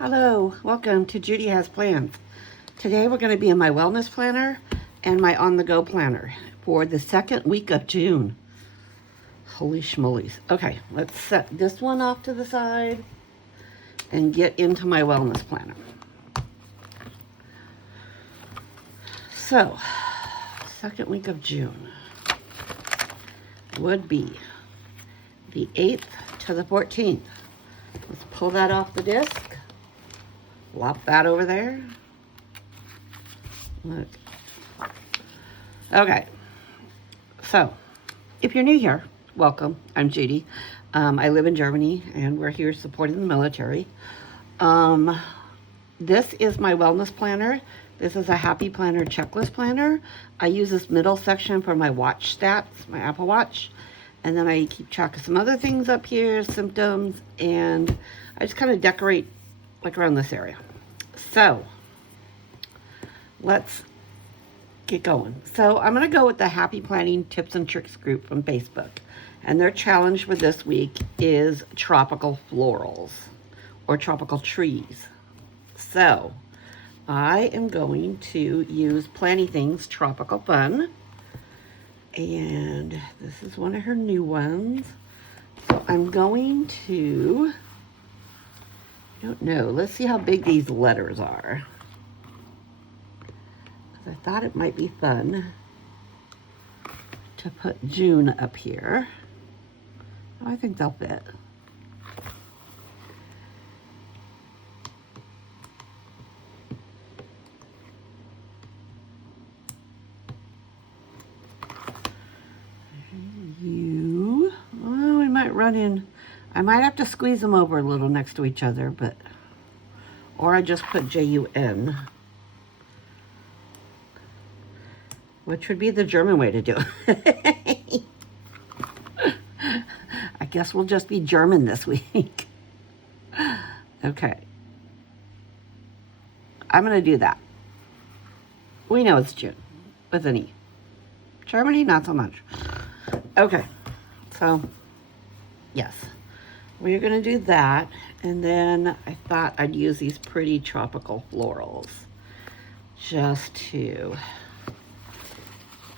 Hello, welcome to Judy Has Plans. Today we're going to be in my wellness planner and my on-the-go planner for the second week of June. Holy schmolies. Okay, let's set this one off to the side and get into my wellness planner. So, second week of June would be the 8th to the 14th. Let's pull that off the disc. Flop that over there. Look. Okay. So, if you're new here, welcome. I'm Judy. I live in Germany, and we're here supporting the military. This is my wellness planner. This is a happy planner checklist planner. I use this middle section for my watch stats, my Apple Watch. And then I keep track of some other things up here, symptoms, and I just kind of decorate like around this area. So let's get going. So I'm going to go with the Happy Planning Tips and Tricks group from Facebook. And their challenge for this week is tropical florals or tropical trees. So I am going to use Plannythings Tropical Fun. And this is one of her new ones. So I'm going to, I don't know, let's see how big these letters are. Because I thought it might be fun to put June up here. Oh, I think they'll fit. Run in. I might have to squeeze them over a little next to each other, but, or I just put J-U-N, which would be the German way to do it. I guess we'll just be German this week. Okay. I'm going to do that. We know it's June with an E. Germany, not so much. Okay. So, yes, we're going to do that, and then I thought I'd use these pretty tropical florals just to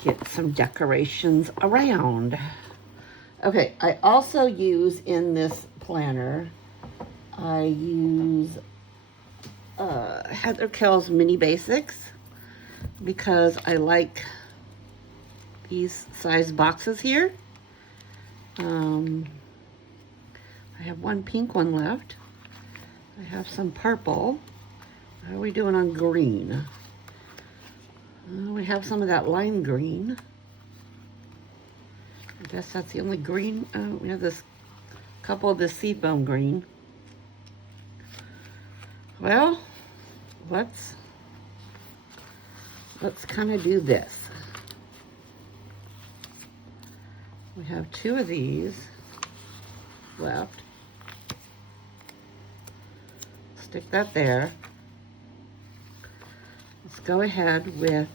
get some decorations around. Okay, I also use in this planner, I use Heather Kell's Mini Basics because I like these size boxes here. I have one pink one left. I have some purple. How are we doing on green? We have some of that lime green. I guess that's the only green. We have this couple of the seafoam green. Well, let's kind of do this. We have two of these left. Stick that there. Let's go ahead with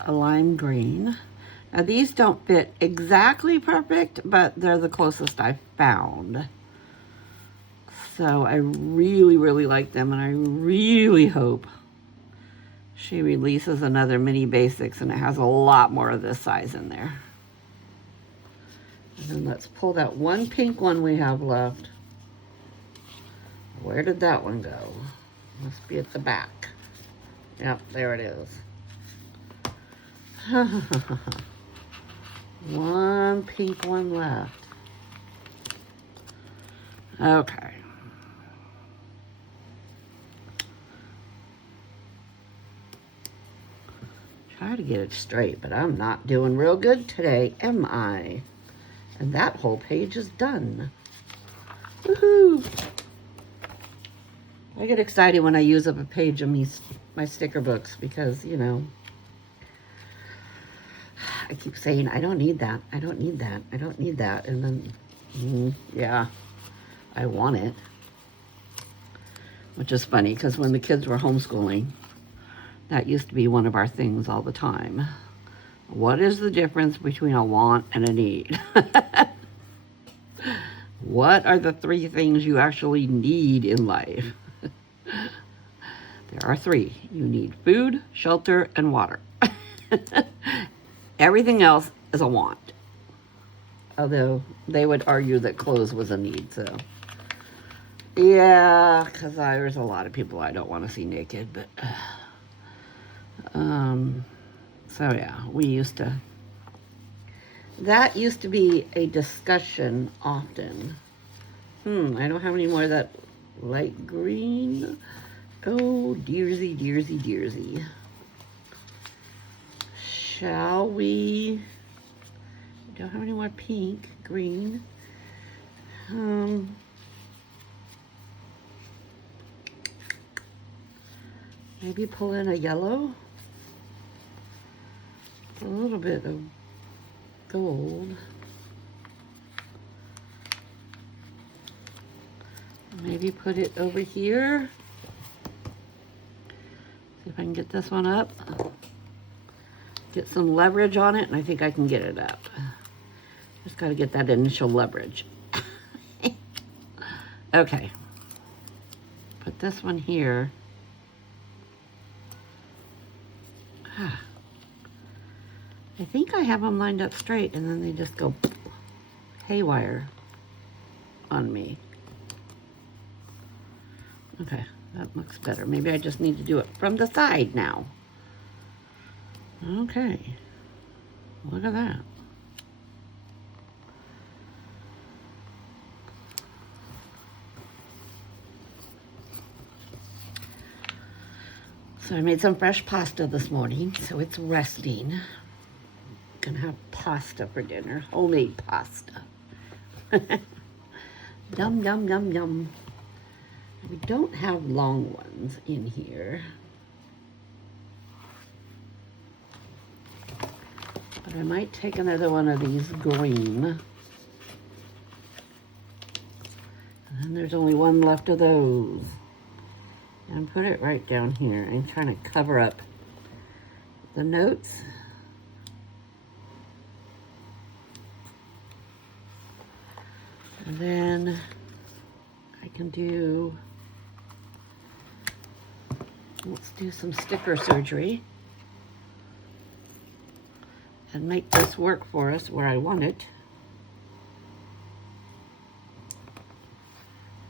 a lime green. Now these don't fit exactly perfect, but they're the closest I've found. So I really, really like them, and I really hope she releases another Mini Basics and it has a lot more of this size in there. And then let's pull that one pink one we have left. Where did that one go? Must be at the back. Yep, there it is. One pink one left. Okay. Try to get it straight, but I'm not doing real good today, am I? And that whole page is done. Woohoo! I get excited when I use up a page of my sticker books because, you know, I keep saying, I don't need that, I don't need that, I don't need that. And then, yeah, I want it. Which is funny because when the kids were homeschooling, that used to be one of our things all the time. What is the difference between a want and a need? What are the 3 things you actually need in life? There are 3. You need food, shelter, and water. Everything else is a want. Although they would argue that clothes was a need, so. Yeah, because there's a lot of people I don't want to see naked, but. So yeah, we used to. That used to be a discussion often. I don't have any more of that light green. Oh, dearsy, dearsy, dearsy. Shall we? Don't have any more pink, green. Maybe pull in a yellow. A little bit of gold. Maybe put it over here. See if I can get this one up. Get some leverage on it, and I think I can get it up. Just got to get that initial leverage. Okay. Put this one here. I think I have them lined up straight, and then they just go haywire on me. Okay, that looks better. Maybe I just need to do it from the side now. Okay, look at that. So I made some fresh pasta this morning, so it's resting. Gonna have pasta for dinner, homemade pasta. Yum, yum, yum, yum. We don't have long ones in here. But I might take another one of these green. And then there's only one left of those. And put it right down here. I'm trying to cover up the notes. And then I can do, let's do some sticker surgery and make this work for us where I want it.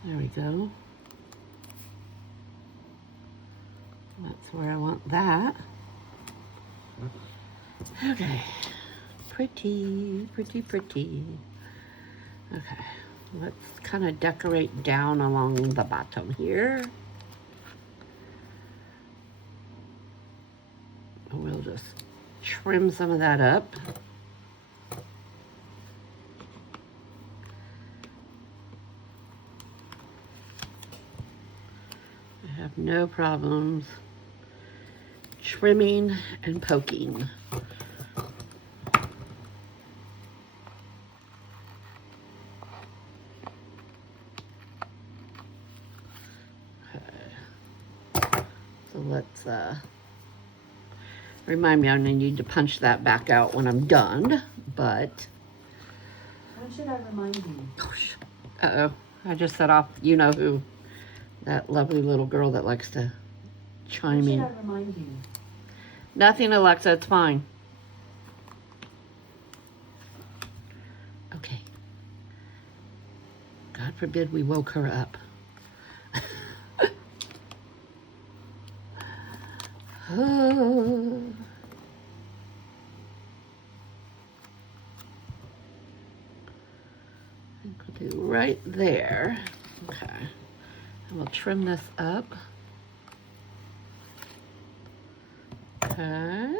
There we go. That's where I want that. Okay. Pretty, pretty, pretty. Okay. Let's kind of decorate down along the bottom here. We'll just trim some of that up. I have no problems trimming and poking. So let's remind me, I need to punch that back out when I'm done, but. When should I remind you? Uh-oh, I just set off, you know who, that lovely little girl that likes to chime When in. should I remind you? Nothing, Alexa, it's fine. Okay. God forbid we woke her up. Oh. I think we'll do right there. Okay. And we'll trim this up. Okay.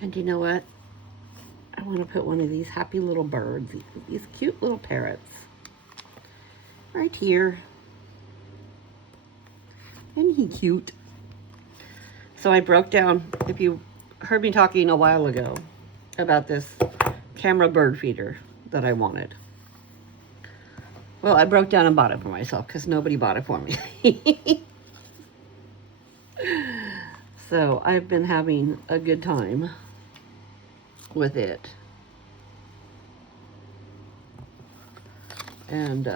And you know what? I want to put one of these happy little birds, these cute little parrots, right here. Isn't he cute? So I broke down, if you heard me talking a while ago about this camera bird feeder that I wanted. Well, I broke down and bought it for myself because nobody bought it for me. So I've been having a good time with it. And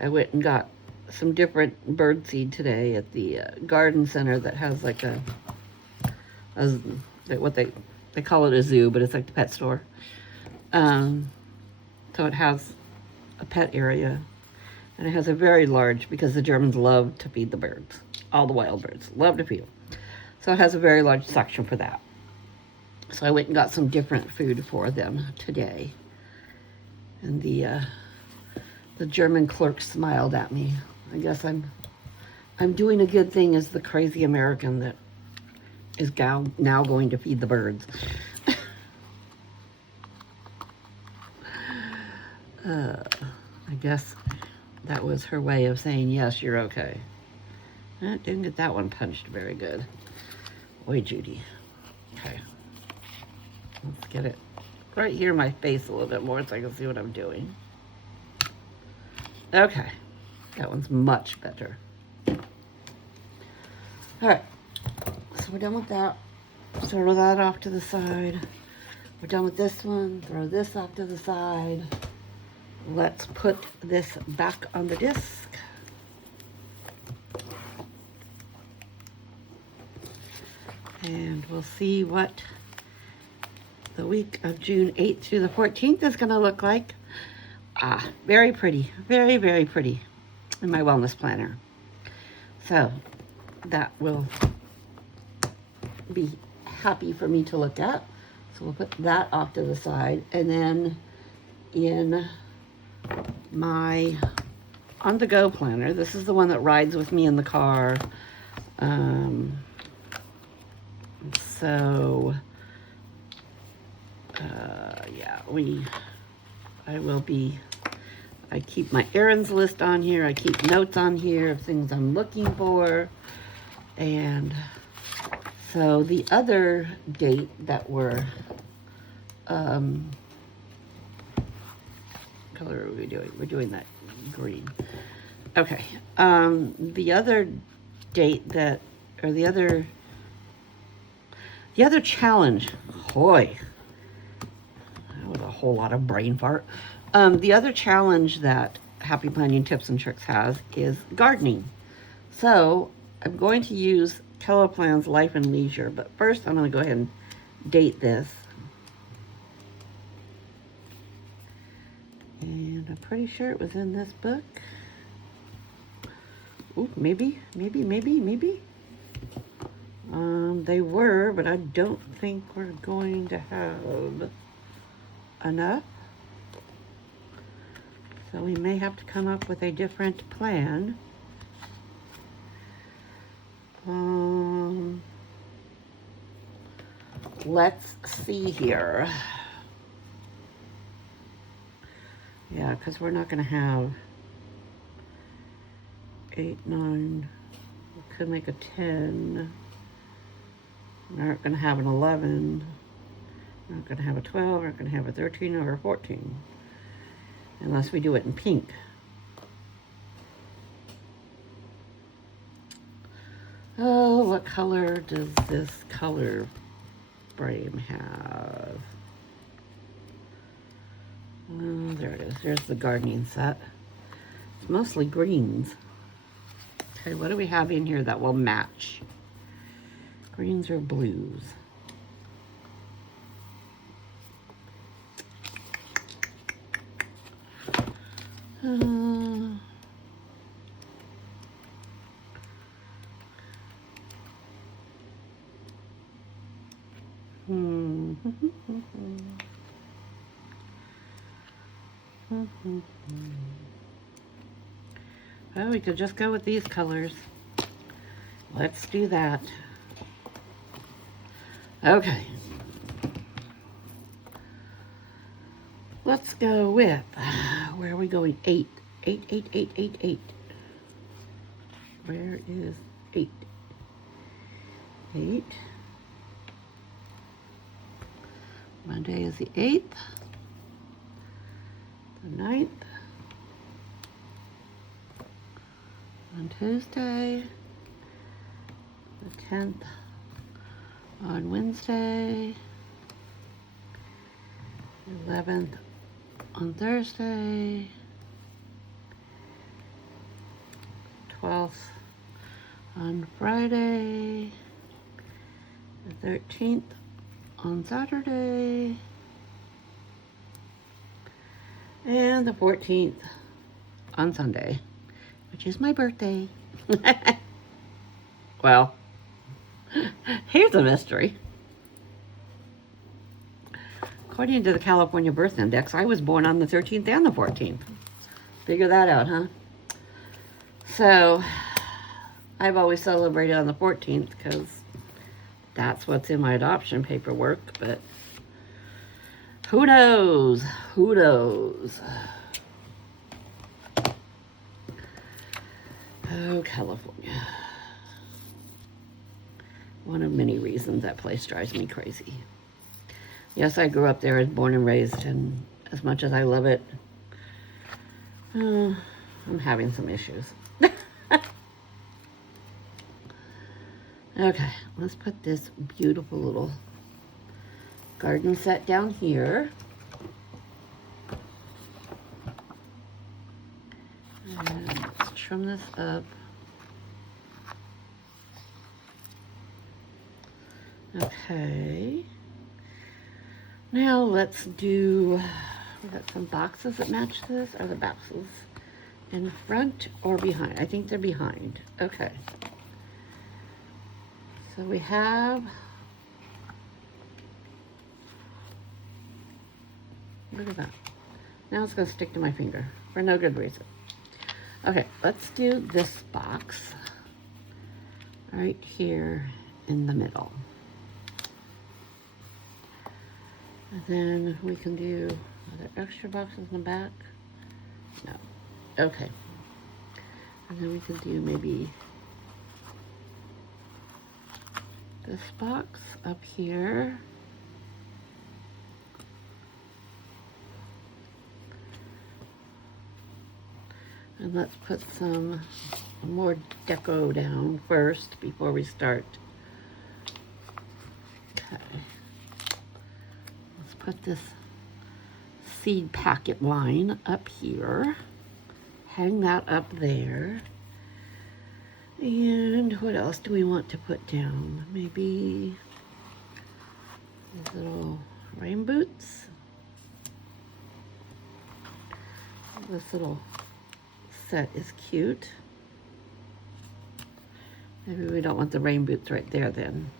I went and got some different bird seed today at the garden center that has like what they call it a zoo, but it's like the pet store. So it has a pet area, and it has a very large, because the Germans love to feed the birds, all the wild birds, love to feed them. So it has a very large section for that. So I went and got some different food for them today. And the German clerk smiled at me. I guess I'm doing a good thing as the crazy American that is now going to feed the birds. I guess that was her way of saying, yes, you're okay. Didn't get that one punched very good. Boy, Judy. Okay. Let's get it right here in my face a little bit more so I can see what I'm doing. Okay. That one's much better. All right. So we're done with that. Throw that off to the side. We're done with this one. Throw this off to the side. Let's put this back on the disc. And we'll see what the week of June 8th through the 14th is going to look like. Very pretty. Very, very pretty in my wellness planner. So that will be happy for me to look at. So we'll put that off to the side. And then in my on-the-go planner, this is the one that rides with me in the car. I keep my errands list on here. I keep notes on here of things I'm looking for. And so the other date that we're, color are we doing? We're doing that green. Okay. The other date that, or the other challenge, boy, that was a whole lot of brain fart. The other challenge that Happy Planning Tips and Tricks has is gardening. So I'm going to use Keller Plan's Life and Leisure, but first I'm going to go ahead and date this. And I'm pretty sure it was in this book. Ooh, maybe. They were, but I don't think we're going to have enough. So we may have to come up with a different plan. Let's see here. Yeah, because we're not going to have 8, 9. We could make a 10. We're not going to have an 11. We're not going to have a 12. We're not going to have a 13 or a 14. Unless we do it in pink. Oh, what color does this color frame have? Oh, there it is. There's the gardening set. It's mostly greens. Okay, what do we have in here that will match? Greens or blues? Well, we could just go with these colors. Let's do that. Okay. Let's go with, where are we going? 8. 8, 8, 8, 8, 8. Where is 8? 8. Monday is the 8th. The 9th. On Tuesday. The 10th on Wednesday. 11th on Thursday. 12th on Friday. The 13th on Saturday. And the 14th on Sunday, which is my birthday. Well, here's a mystery. According to the California Birth Index, I was born on the 13th and the 14th. Figure that out, huh? So, I've always celebrated on the 14th because that's what's in my adoption paperwork, but who knows? Who knows? Oh, California. One of many reasons that place drives me crazy. Yes, I grew up there, as born and raised, and as much as I love it, I'm having some issues. Okay, let's put this beautiful little garden set down here. And let's trim this up. Okay. Now let's do, we got some boxes that match this. Are the boxes in front or behind? I think they're behind. Okay. So we have, look at that. Now it's going to stick to my finger for no good reason. Okay, let's do this box right here in the middle. And then we can do, are there extra boxes in the back? No. Okay. And then we can do maybe this box up here. And let's put some more deco down first before we start. Okay. Let's put this seed packet line up here. Hang that up there. And what else do we want to put down? Maybe these little rain boots. This little set is cute. Maybe we don't want the rain boots right there then.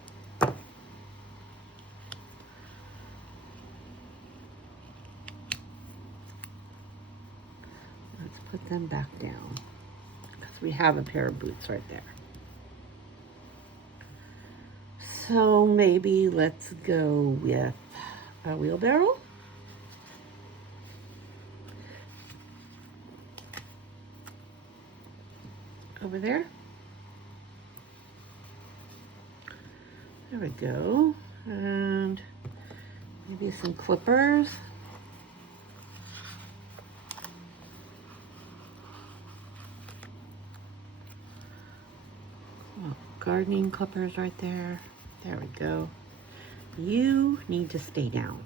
Let's put them back down because we have a pair of boots right there. So maybe let's go with a wheelbarrow. Over there. There we go. And maybe some clippers. Oh, gardening clippers right there. There we go. You need to stay down.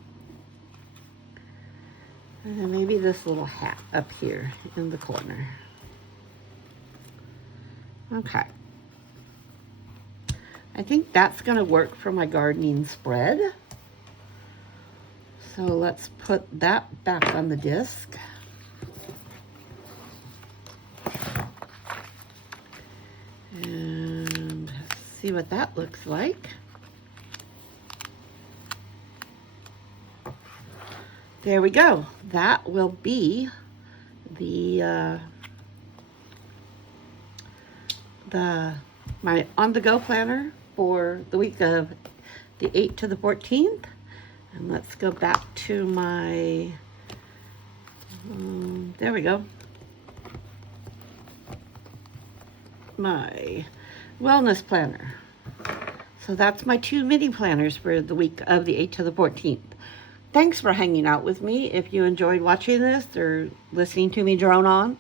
And then maybe this little hat up here in the corner. Okay. I think that's going to work for my gardening spread. So let's put that back on the disc. And see what that looks like. There we go. That will be my on-the-go planner for the week of the 8th to the 14th. And let's go back to my, there we go, my wellness planner. So that's my 2 mini planners for the week of the 8th to the 14th. Thanks for hanging out with me. If you enjoyed watching this or listening to me drone on,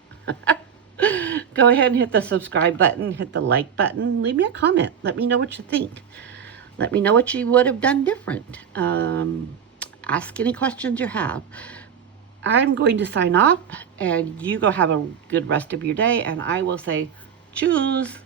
go go ahead and hit the subscribe button, hit the like button, leave me a comment. Let me know what you think. Let me know what you would have done different. Ask any questions you have. I'm going to sign off, and you go have a good rest of your day, and I will say, choose.